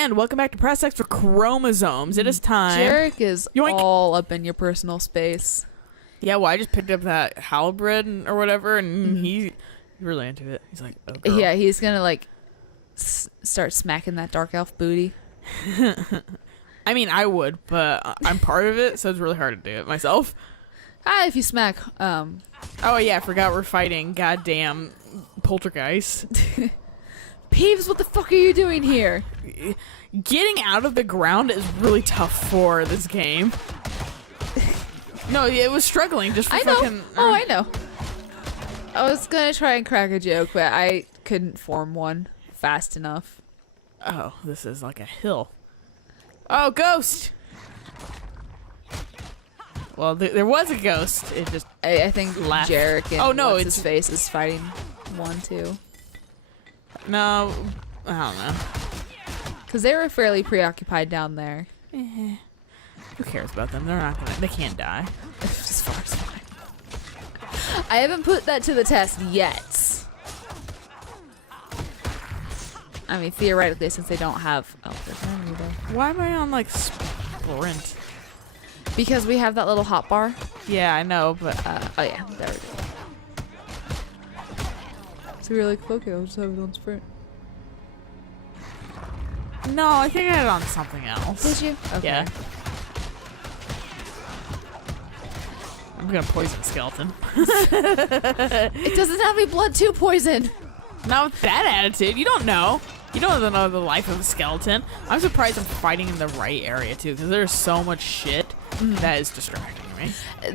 And welcome back to Press X for Chromosomes. It is time. Jarek is Yoink. all up in your personal space. Yeah, well, I just picked up that halibut or whatever, and he's really into it. He's like, oh, girl. Yeah, he's gonna like start smacking that dark elf booty. I mean, I would, but I'm part of it, so it's really hard to do it myself. If you smack, Oh, yeah, I forgot we're fighting goddamn poltergeist. Peeves, what the fuck are you doing here? Getting out of the ground is really tough for this game. No, it was struggling just for I know. fucking... I know. I was gonna try and crack a joke, but I couldn't form one fast enough. Oh, this is like a hill. Oh, ghost! Well, there was a ghost. It just I think left. Jarek and Oh, no, what's it's... his face is fighting one too. No, I don't know. Because they were fairly preoccupied down there. Who cares about them? They're not gonna... They can't die. As far as I haven't put that to the test yet. I mean, theoretically, since they don't have... Oh, there's no need there. Why am I on, like, sprint? Because we have that little hot bar. Yeah, I know, but... Oh, yeah. There we go. So we were like, okay, I'll just have it on sprint. No, I think I had it on something else. Did you? Okay. Yeah. I'm gonna poison skeleton. It doesn't have any blood to poison. Not with that attitude. You don't know. You don't know the life of a skeleton. I'm surprised I'm fighting in the right area, too, because there's so much shit that is distracting me.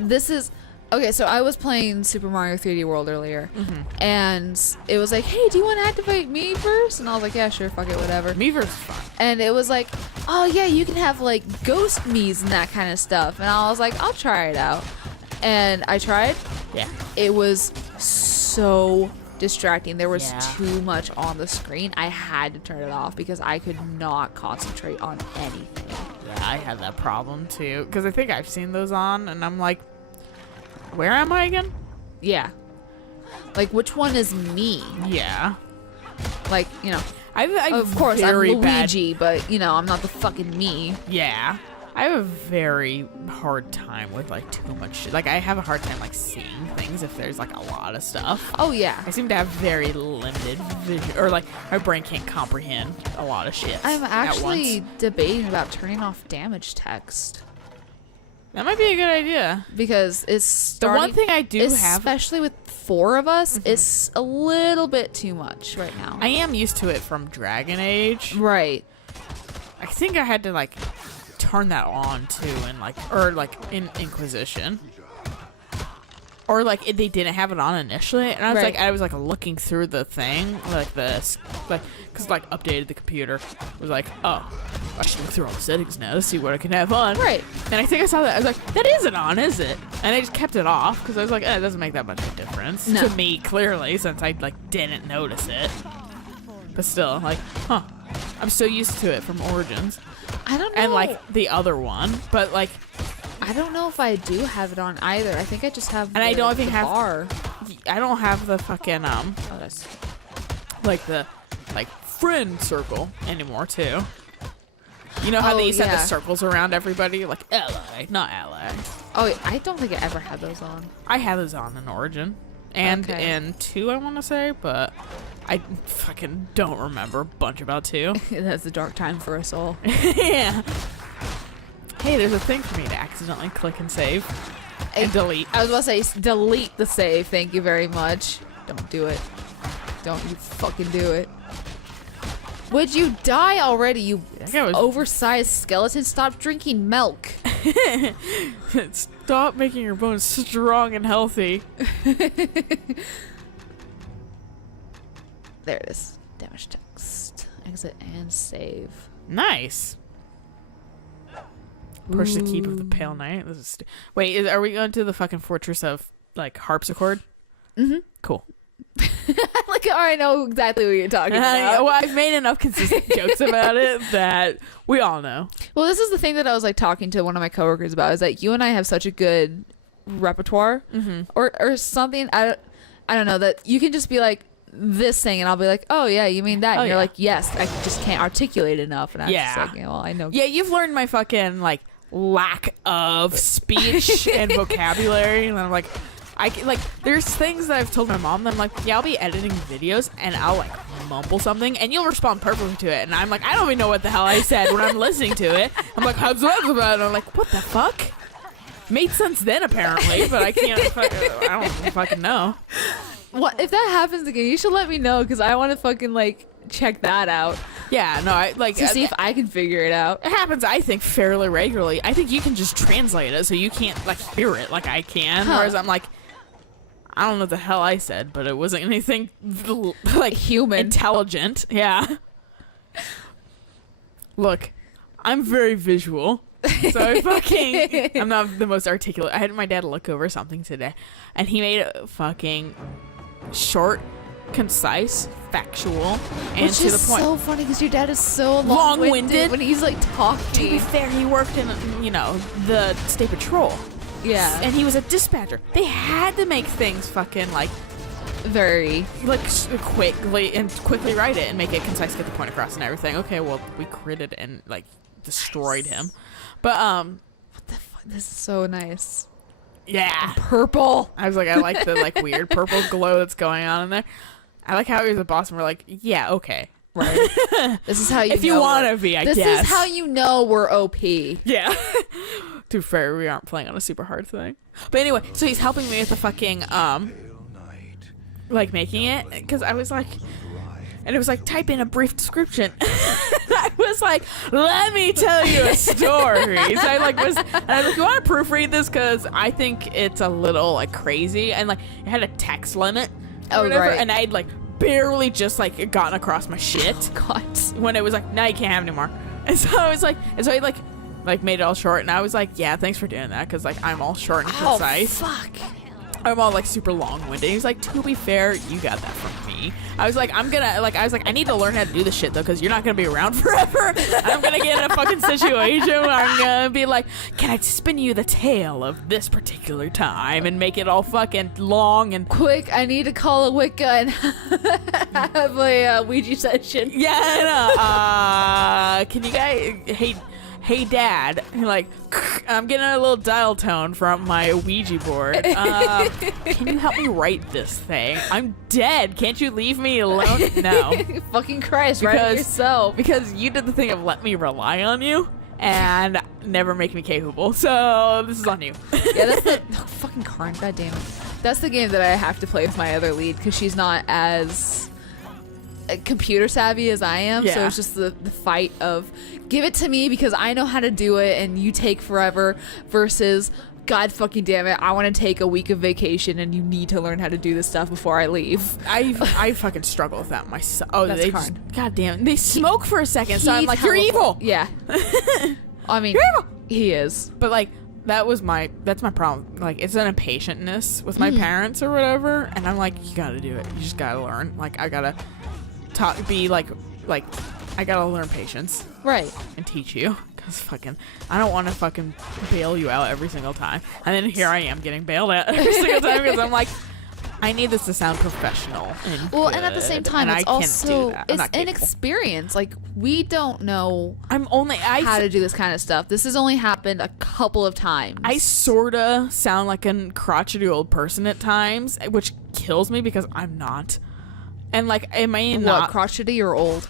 This is... Okay, so I was playing Super Mario 3D World earlier, and it was like, hey, do you want to activate me first? And I was like, yeah, sure, fuck it, whatever. Miiverse is fun. And it was like, oh, yeah, you can have, like, ghost Miis and that kind of stuff. And I was like, I'll try it out. And I tried. Yeah. It was so distracting. There was Yeah. too much on the screen. I had to turn it off because I could not concentrate on anything. Yeah, I had that problem, too, because I think I've seen those on, and I'm like, where am I again? Yeah. Like, which one is me? Yeah. Like, you know, I of course, I'm very Luigi, but, you know, I'm not the fucking me. Yeah. I have a very hard time with, like, too much shit. Like, I have a hard time, like, seeing things if there's, like, a lot of stuff. Oh, yeah. I seem to have very limited vision, or, like, my brain can't comprehend a lot of shit I'm actually at once. debating about turning off damage text. That might be a good idea. Because it's starting... The one thing I do have... Especially with 4 of us, it's a little bit too much right now. I am used to it from Dragon Age. Right. I think I had to, like, turn that on, too, and, like... Or, like, in Inquisition. Or, like, they didn't have it on initially, and I was like looking through the thing, like this, like, because like updated the computer, was like, oh, I should look through all the settings now to see what I can have on. Right. And I think I saw that, I was like, that isn't on, is it? And I just kept it off because I was like, it doesn't make that much of a difference to me, clearly, since I like didn't notice it. But still, like, huh? I'm so used to it from Origins. I don't know. And like the other one, but like. I don't know if I do have it on either. I think I just have And I don't think have bar. I don't have the fucking Oh, that's... like the like friend circle anymore too. You know how they used to have the circles around everybody, like ally, not ally. Oh, I don't think I ever had those on. I had those on in Origin and in 2, I want to say, but I fucking don't remember a bunch about 2. That's a dark time for us all. Yeah. Hey, there's a thing for me to accidentally click and save and delete. I was about to say, delete the save. Thank you very much. Don't do it. Don't you fucking do it. Would you die already, you oversized skeleton? Stop drinking milk. Stop making your bones strong and healthy. There it is. Damage text. Exit and save. Nice. Push the keep of the Pale Knight. This is wait, are we going to the fucking fortress of like harpsichord? Cool. Like, I know exactly what you're talking about. Well, I've made enough consistent jokes about it that we all know. Well, this is the thing that I was like talking to one of my coworkers about, is that you and I have such a good repertoire or something. I don't know, that you can just be like, this thing, and I'll be like, oh yeah, you mean that? And you're yeah. like, yes, I just can't articulate enough. And I'm just like, well, I know. Yeah, you've learned my fucking like lack of speech and vocabulary, and I'm like, there's things that I've told my mom that I'm like, yeah, I'll be editing videos and I'll like mumble something and you'll respond perfectly to it, and I'm like, I don't even know what the hell I said when I'm listening to it. I'm like, how's that about? And I'm like, what the fuck? Made sense then apparently, but I can't. I don't fucking know. What if that happens again? You should let me know, because I want to fucking like check that out. Yeah, no, I like to see if I can figure it out. It happens, I think, fairly regularly. I think you can just translate it so you can't like hear it like I can. Whereas I'm like, I don't know what the hell I said, but it wasn't anything like human, intelligent. Yeah. Look, I'm very visual, so I'm not the most articulate. I had my dad look over something today, and he made it fucking short, concise, factual, and which to the is point. So funny because your dad is so long-winded when he's like talking. To be fair, he worked in the state patrol. Yeah, and he was a dispatcher. They had to make things fucking like very like quickly write it and make it concise, get the point across and everything. Okay, well, we critted and like destroyed him, but what the fuck? This is so nice. Yeah, purple. I was like, I like the like weird purple glow that's going on in there. I like how he was a boss and we're like, yeah, okay, right. This is how you. If you want to be, I guess. This is how you know we're OP. Yeah. To be fair, we aren't playing on a super hard thing. But anyway, so he's helping me with the fucking like making it, because I was like, and it was like, type in a brief description. I was like, let me tell you a story. So I like was, and I was like, you want to proofread this, because I think it's a little like crazy, and like it had a text limit. Oh, right. And I'd like barely just like gotten across my shit. Oh, God. When it was like, now you can't have any more. And so I was like, and so I like made it all short, and I was like, yeah, thanks for doing that, because like I'm all short and concise. Oh, fuck. I'm all like super long-winded. He's like, to be fair, you got that from me. I was like, I need to learn how to do this shit though, because you're not gonna be around forever. I'm gonna get in a fucking situation where I'm gonna be like, can I spin you the tale of this particular time and make it all fucking long and quick? I need to call a Wicca and have a Ouija session. Yeah, I know. Can you guys hey dad, like, I'm getting a little dial tone from my Ouija board. Can you help me write this thing? I'm dead. Can't you leave me alone? No. Fucking Christ, write it yourself. Because you did the thing of let me rely on you and never make me capable. So this is on you. Yeah, that's the fucking Karn. God damn it. That's the game that I have to play with my other lead, because she's not as computer savvy as I am. Yeah. So it's just the fight of give it to me because I know how to do it and you take forever, versus God fucking damn it, I want to take a week of vacation and you need to learn how to do this stuff before I leave. I fucking struggle with that myself. Oh, that's they Karn. just, God damn it. They smoke for a second, so I'm like, you're evil. Yeah. I mean, you're evil. He is. But like, that's my problem. Like, it's an impatientness with my parents or whatever, and I'm like, you gotta do it. You just gotta learn. Like, I gotta be like I gotta learn patience, right, and teach you, because fucking I don't want to fucking bail you out every single time, and then here I am getting bailed out every single time because I'm like, I need this to sound professional and good, and at the same time, it's also it's inexperience. Like, we don't know how to do this kind of stuff. This has only happened a couple of times. I sorta sound like a crotchety old person at times, which kills me because I'm not. And like, am I not what, crotchety or old?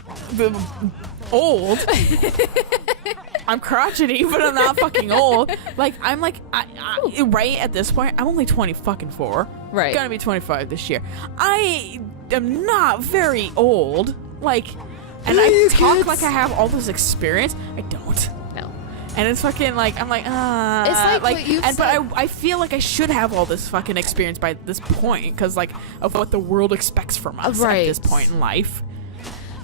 Old. I'm crotchety, but I'm not fucking old. Like, I'm like, I right at this point, I'm only 24. Right. Gonna be 25 this year. I am not very old. Like, and I talk like I have all this experience. I don't. No. And it's fucking like, I'm like, it's like what you said. But I feel like I should have all this fucking experience by this point, because like of what the world expects from us at this point in life.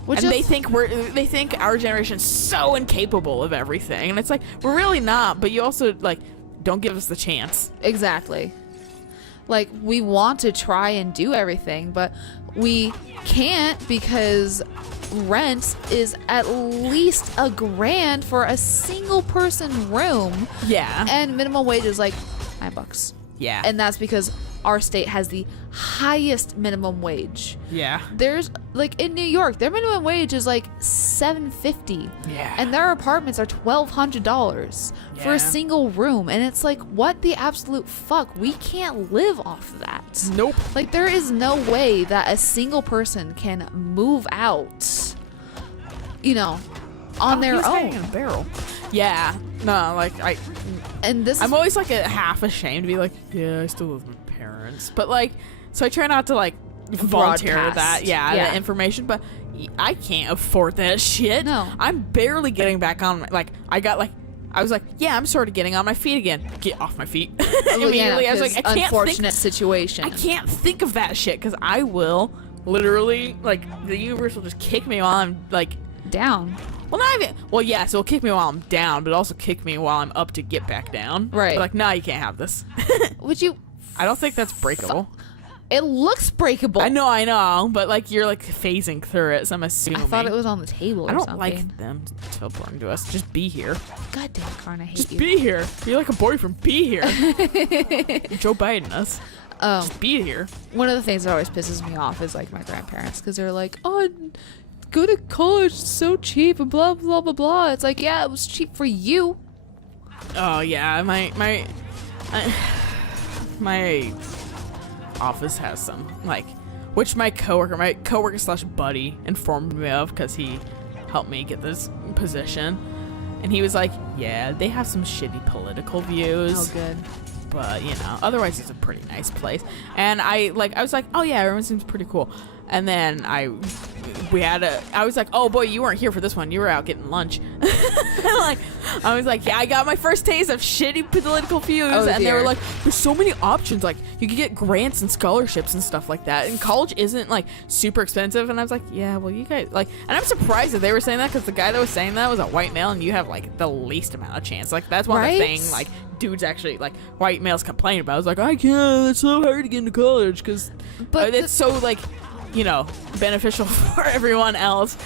And they think our generation's so incapable of everything, and it's like, we're really not. But you also like don't give us the chance. Exactly. Like, we want to try and do everything, but we can't, because rent is at least $1,000 for a single person room. Yeah. And minimum wage is like $9. Yeah. And that's because our state has the highest minimum wage. Yeah. There's like in New York, their minimum wage is like $750. Yeah. And their apartments are $1,200 for a single room. And it's like, what the absolute fuck? We can't live off of that. Nope. Like, there is no way that a single person can move out, you know, on their he's own. hiding in a barrel. Yeah. No, like I'm always like a half ashamed to be like, yeah, I still live with my parents, but like, so I try not to like volunteer Broadcast. that information, but I can't afford that shit. No. I'm barely getting back on I was like, yeah, I'm sort of getting on my feet again. Get off my feet. Immediately. I was like, I can't unfortunate situation. I can't think of that shit because I will literally, like, the universe will just kick me while I'm like down. Well, not even. Well, yeah. So it'll kick me while I'm down, but also kick me while I'm up to get back down. Right. But like, nah, you can't have this. Would you? I don't think that's breakable. It looks breakable. I know, but like you're like phasing through it, so I'm assuming. I thought it was on the table. Or I don't something. like them teleporting to us. Just be here. God damn, Karn, I hate Just you. be here. Be like a boyfriend. Be here. Joe Biden us. Just be here. One of the things that always pisses me off is like my grandparents, because they're like, oh, go to college, it's so cheap, and blah blah blah blah. It's like, yeah, it was cheap for you. Oh yeah, my office has some like, which my coworker slash buddy informed me of because he helped me get this position, and he was like, yeah, they have some shitty political views. Oh, good. But you know, otherwise it's a pretty nice place. And I was like, oh yeah, everyone seems pretty cool. And then I was like, oh boy, you weren't here for this one. You were out getting lunch. Like, I was like, yeah, I got my first taste of shitty political views. Oh, and dear. they were like, there's so many options. Like, you could get grants and scholarships and stuff like that. And college isn't like super expensive. And I was like, yeah, well, you guys like, and I'm surprised that they were saying that because the guy that was saying that was a white male, and you have like the least amount of chance. Like, that's one of the things like dudes actually like white males complain about. I was like, I can't. It's so hard to get into college because it's so like, you know, beneficial for everyone else.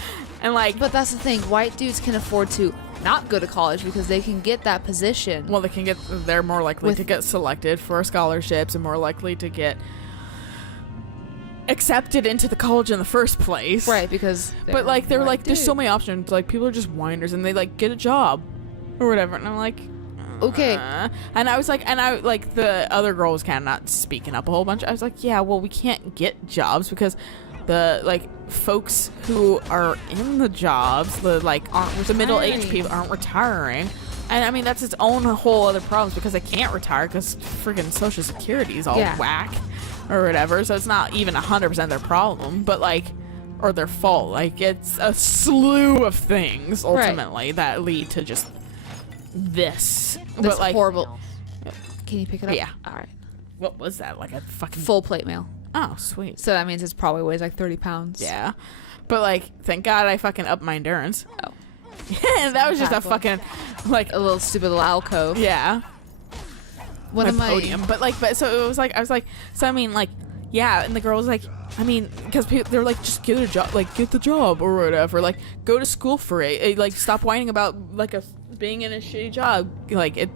And like, but that's the thing, white dudes can afford to not go to college because they can get that position. Well, they're more likely to get selected for scholarships and more likely to get accepted into the college in the first place. Right, because but like they're like, there's dude. so many options. Like, people are just whiners and they like get a job or whatever. And I'm like, okay. And I was like, the other girl was kind of not speaking up a whole bunch. I was like, yeah, well, we can't get jobs because the like folks who are in the jobs, the middle-aged people aren't retiring. And I mean, that's its own whole other problems because they can't retire because freaking Social Security is all whack or whatever. So it's not even 100% their problem, but like, or their fault. Like, it's a slew of things ultimately that lead to just this. That's but like, horrible. Can you pick it up? Yeah. All right. What was that? Like a fucking Full plate mail. Oh, sweet. So that means it probably weighs like 30 pounds. Yeah. But like, thank God I fucking upped my endurance. Oh. And that was just a fucking like a little stupid little alcove. Yeah. One of my podium. But so it was like, I was like, so I mean, like, yeah. And the girl was like, I mean, because they're like, just get a job, like get the job or whatever, like go to school for it, like stop whining about like being in a shitty job, like it,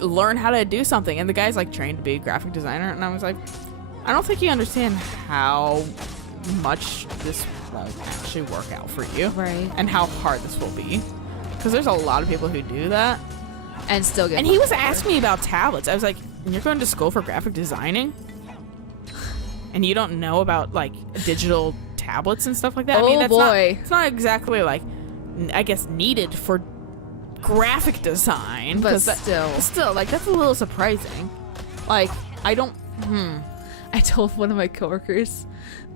learn how to do something. And the guy's like trained to be a graphic designer, and I was like, I don't think you understand how much this won't actually work out for you, right? And how hard this will be, because there's a lot of people who do that and still get. And he was asking me about tablets. I was like, you're going to school for graphic designing, and you don't know about like digital tablets and stuff like that? Oh, I mean, that's boy. It's not exactly like, I guess, needed for graphic design, but still, like, that's a little surprising. Like, I don't. I told one of my coworkers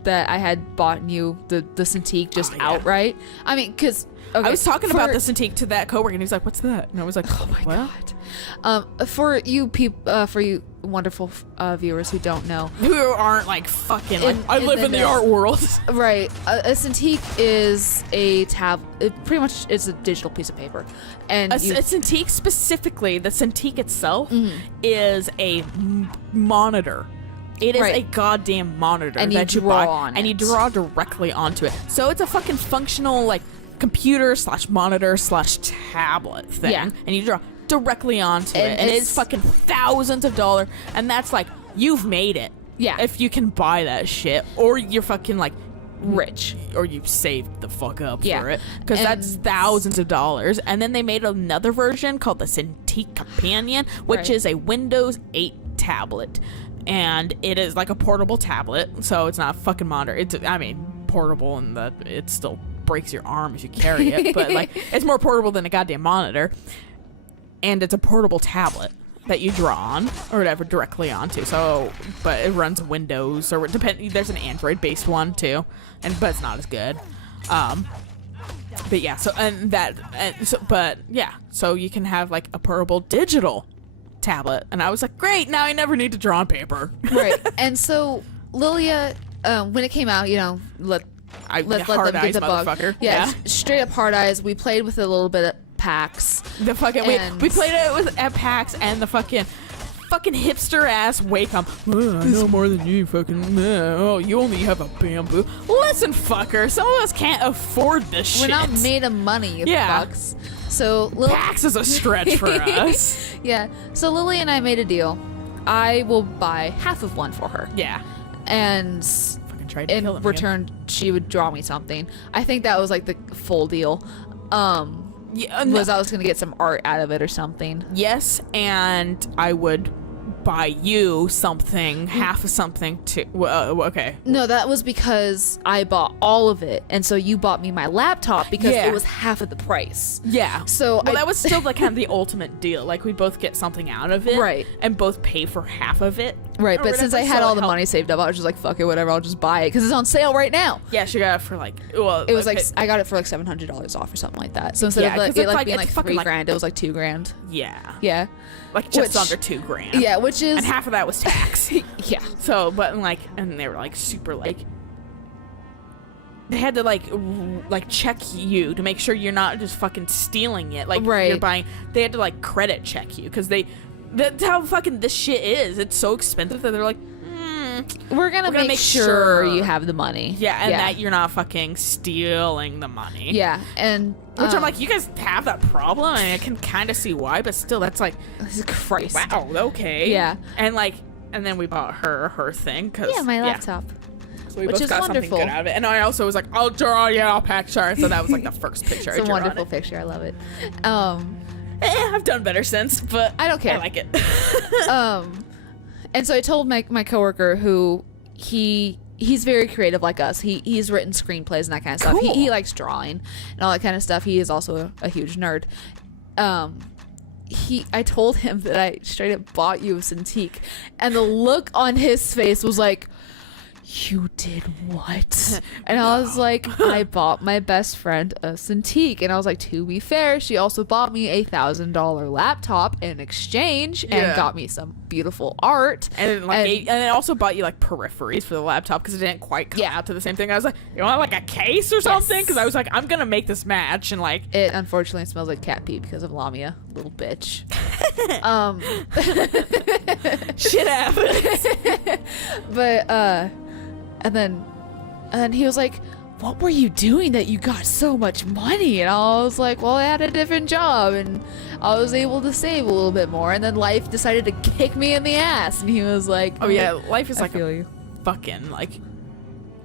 that I had bought you the Cintiq just outright. I mean, because I was talking about the Cintiq to that coworker, and he was like, "What's that?" And I was like, "Oh my god!" For you people, for you wonderful viewers who don't know, who aren't like fucking like, I live in the art world, right? A Cintiq is a pretty much it's a digital piece of paper, and a Cintiq, specifically the Cintiq itself, is a monitor. It is a goddamn monitor, and that you buy, on and you draw directly onto it. So it's a fucking functional like computer / monitor / tablet thing, and you draw directly onto it, and it's fucking thousands of dollars, and that's like, you've made it. Yeah. If you can buy that shit, or you're fucking like rich, or you've saved the fuck up Yeah. for it, because that's thousands of dollars. And then they made another version called the Cintiq Companion, which is a Windows 8 tablet, and it is like a portable tablet, so it's not a fucking monitor. It's, I mean, portable in that it still breaks your arm if you carry it, but like, it's more portable than a goddamn monitor. And it's a portable tablet that you draw on or whatever directly onto. So, but it runs Windows, or there's an Android based one too, but it's not as good. But yeah, so you can have like a portable digital tablet, and I was like, great, now I never need to draw on paper. Right. And so Lilia, when it came out, you know, let them get the bug. Yeah, straight up hard eyes. We played with it a little bit at PAX. The fucking we played it at PAX, and the fucking hipster ass Wacom. I know more than you, fucking. Oh, you only have a bamboo. Listen, fucker, some of us can't afford this shit. We're not made of money, you fucks. So PAX is a stretch for us. Yeah. So Lily and I made a deal. I will buy half of one for her. Yeah. And in return, she would draw me something. I think that was like the full deal. I was going to get some art out of it or something. Yes, and I would buy you something, half of something too. Okay. No, that was because I bought all of it, and so you bought me my laptop because it was half of the price. Yeah. So that was still like kind of the ultimate deal. Like, we both get something out of it, right? And both pay for half of it, right? But since I had all the money saved up, I was just like, fuck it, whatever. I'll just buy it because it's on sale right now. Yeah, she got it for like, it was like I got it for like $700 off or something like that. So instead of it being like $3,000, it was like $2,000. Yeah. Yeah. Like just under $2,000. Yeah, which is, and half of that was tax. Yeah. So, but like, and they were like super like, they had to like check you to make sure you're not just fucking stealing it. Like, you're buying. They had to like credit check you because that's how fucking this shit is. It's so expensive that they're like, we're gonna make sure you have the money. Yeah, and that you're not fucking stealing the money. Yeah, and which I'm like, you guys have that problem, and I can kind of see why, but still, that's like, Christ. Wow, okay. Yeah, and like, and then we bought her thing because my laptop. So we both got something good out of it, and I also was like, I'll draw you, I'll picture, and so that was like the first picture. It's a wonderful picture. I love it. I've done better since, but I don't care. I like it. And so I told my coworker, who he's very creative like us. He's written screenplays and that kind of stuff. He likes drawing and all that kind of stuff. He is also a huge nerd. I told him that I straight up bought you a Cintiq, and the look on his face was like, you did what? And I was like, I bought my best friend a Cintiq. And I was like, to be fair, she also bought me a $1,000 laptop in exchange and got me some beautiful art. And it also bought you like peripheries for the laptop because it didn't quite come out to the same thing. I was like, you want like a case or something? Because I was like, I'm gonna make this match, and like, it unfortunately smells like cat pee because of Lamia, little bitch. Shit happens. But and then he was like, what were you doing that you got so much money? And I was like, well, I had a different job and I was able to save a little bit more. And then life decided to kick me in the ass. And he was like, oh yeah, life is I like feel you. Fucking like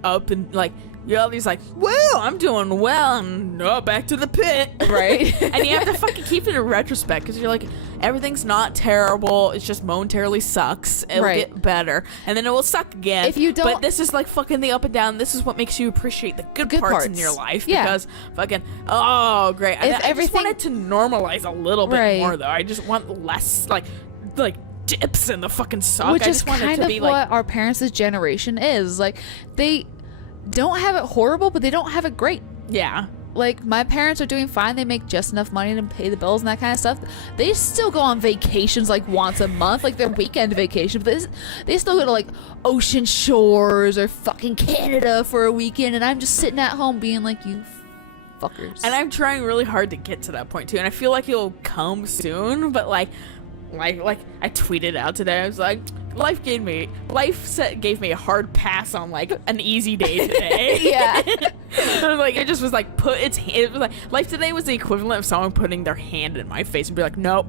up and like, he's like, well, I'm doing well, and back to the pit. Right. And you have to fucking keep it in retrospect because you're like, everything's not terrible. It's just momentarily sucks. It'll get better, and then it will suck again. If you don't, but this is like fucking the up and down. This is what makes you appreciate the good parts in your life. Yeah. Because fucking, oh great. I just want it to normalize a little bit more though. I just want less like dips in the fucking suck. Which I is just want kind it to of be what like our parents' generation is. Like, they don't have it horrible, but they don't have it great. Yeah. Like, my parents are doing fine. They make just enough money to pay the bills and that kind of stuff. They still go on vacations like once a month, like their weekend vacation. But they still go to like ocean shores or fucking Canada for a weekend, and I'm just sitting at home being like, you fuckers. And I'm trying really hard to get to that point too, and I feel like it'll come soon. But like I tweeted out today, I was like, life gave me a hard pass on like an easy day today. Yeah. Like, it just was like it was like life today was the equivalent of someone putting their hand in my face and be like, nope,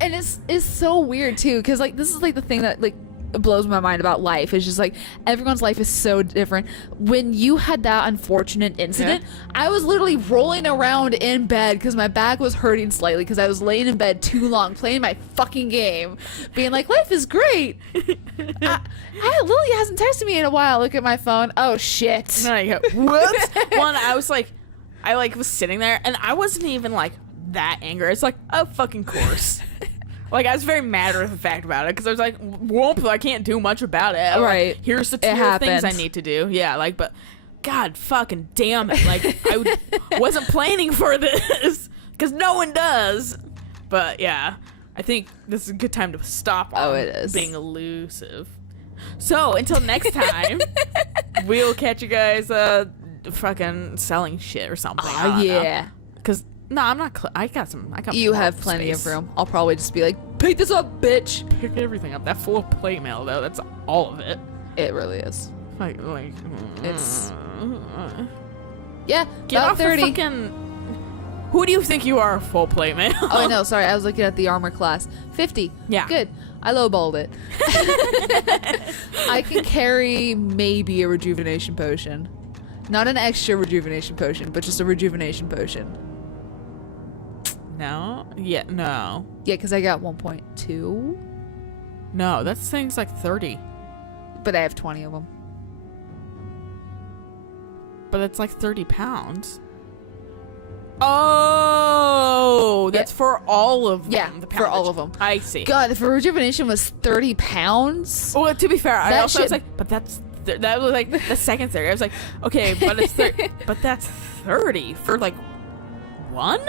And it's so weird too, because like this is like the thing that like blows my mind about life. It's just like everyone's life is so different. When you had that unfortunate incident, I was literally rolling around in bed because my back was hurting slightly because I was laying in bed too long playing my fucking game, being like, life is great. Lily hasn't texted me in a while. Look at my phone. Oh shit. And then I go, whoops. One, I was like, was sitting there and I wasn't even like that angry. It's like, oh fucking course. Like, I was very matter of fact about it because I was like, whoop, I can't do much about it. Right. Like, here's the two things I need to do. Yeah, like, but God fucking damn it. Like, wasn't planning for this because no one does. But yeah, I think this is a good time to stop it is. being elusive. So, until next time, we'll catch you guys fucking selling shit or something. Oh, yeah. Because no, I'm not. I got You have plenty of room. I'll probably just be like, pick this up, bitch. Pick everything up. That full of plate mail, though. That's all of it. It really is. Like It's. Yeah, get about off 30. the fucking. Who do you think you are, full plate mail? Oh, no, sorry. I was looking at the armor class. 50. Yeah. Good. I lowballed it. I can carry maybe a rejuvenation potion. Not an extra rejuvenation potion, but just a rejuvenation potion. No. Yeah. No. Yeah, because I got 1.2. No, that thing's like 30. But I have 20 of them. But it's like 30 pounds. Oh, that's for all of them. Yeah, the for all of them. I see. God, if a rejuvenation was 30 pounds. Well, to be fair, I also was shit- like, but that was like the second theory. I was like, okay, but it's 30, but that's 30 for like one.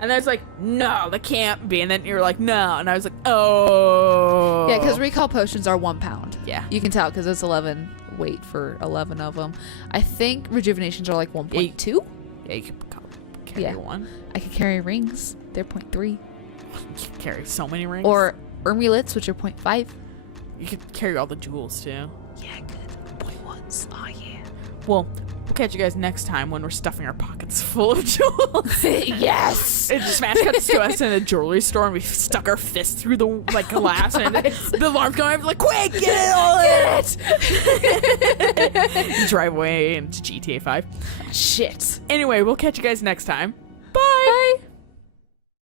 And I was like, no, that can't be. And then you're like, no. And I was like, oh. Yeah, because recall potions are 1 pound. Yeah. You can tell because it's 11 weight for 11 of them. I think rejuvenations are like 1.2. Yeah, you could carry one. I could carry rings. They're 0.3. You could carry so many rings. Or amulets, which are 0.5. You could carry all the jewels, too. Yeah, good. 0.1s. Oh, yeah. Well, we'll catch you guys next time when we're stuffing our pockets full of jewels. Yes! It smash cuts to us in a jewelry store and we stuck our fist through the like glass and the alarm's going off like, quick, get it all in! Drive away into GTA 5. Shit. Anyway, we'll catch you guys next time.